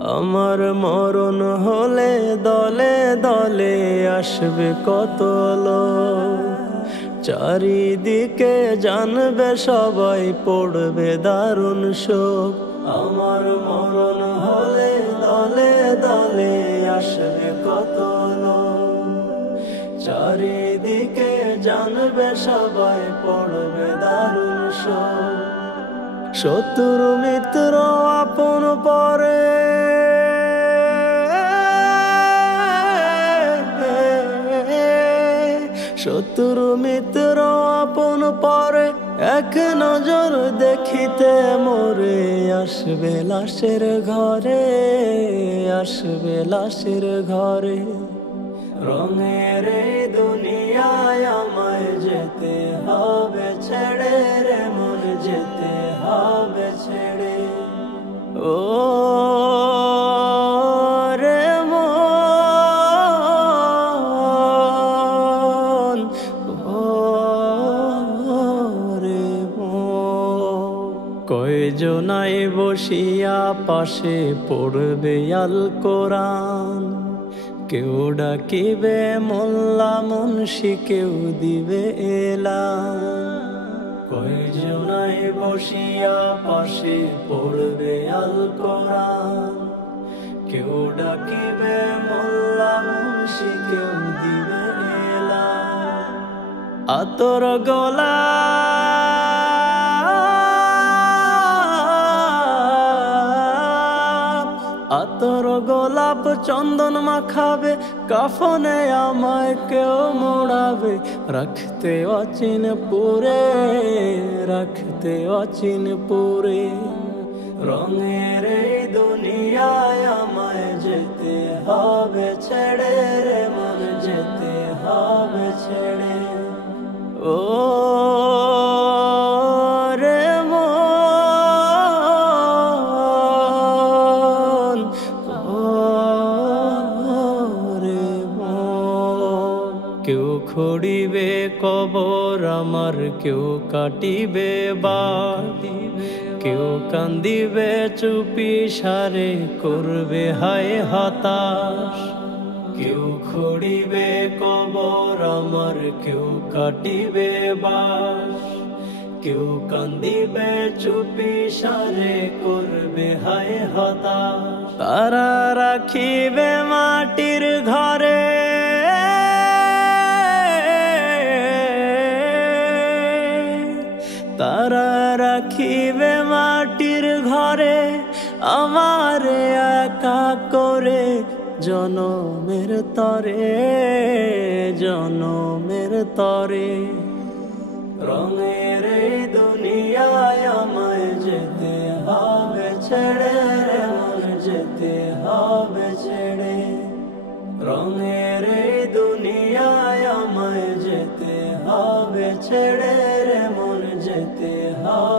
আমার মরণ হলে দলে দলে আসবে কত লোক, চারিদিকে জানবে সবাই, পড়বে দারুণ শোক। আমার মরণ হলে দলে দলে আসবে কত লোক, চারিদিকে জানবে সবাই, পড়বে দারুণ শোক। শত্রু মিত্র আপন পরে, শত্রু মিত্র আপন পরে, এক নজর দেখিতে মোরে। আসবে লাশের ঘরে, আসবে লাশের ঘরে। রঙের এই দুনিয়ায় আমায় যেতে হবে ছেড়ে রে মন, যেতে হবে ছেড়ে। ও রে মন, ও রে মন। কয়জনাই বসিয়া পাশে পড়বে আল কোরআন, কেউ ডাকিবে মোল্লা মুন্সি, কেউ দিবে এলান। কয়জনাই বসিয়া পাশে পড়বে আল কোরআন, কেউ ডাকিবে মোল্লা মুন্সি, কেউ দিবে এলান। আতর গলা আতর গোলাপ চন্দন মাখাবে, কাফনে আমায় কেউ মোড়াবে। রাখতে অচিন পুরে, রাখতে অচিন পুরে। রঙের এই দুনিয়ায় আমায় যেতে হবে ছেড়ে রে মন, যেতে হবে ছেড়ে। ও কেউ খড়িবে কবর আমার, কেউ কাটিবে বার, কেউ কান্দিবে চুপি সারে, করবে হায় হতাশ। কেউ খড়িবে কবর আমার, কেউ কাটিবে বাস, কেউ কান্দিবে চুপি সারে, করবে হায় হতাশ। তারা রাখিবে মাটির ঘরে, তারা রাখিবে মাটির ঘরে, আমারে একা করে জনমের তরে, জনমের তরে। রঙের এই দুনিয়ায় আমায় যেতে হবে ছেড়ে রে মন, যেতে হবে ছেড়ে। রঙের এই দুনিয়ায় আমায় যেতে হবে ছেড়ে রে মন, যেতে হবে।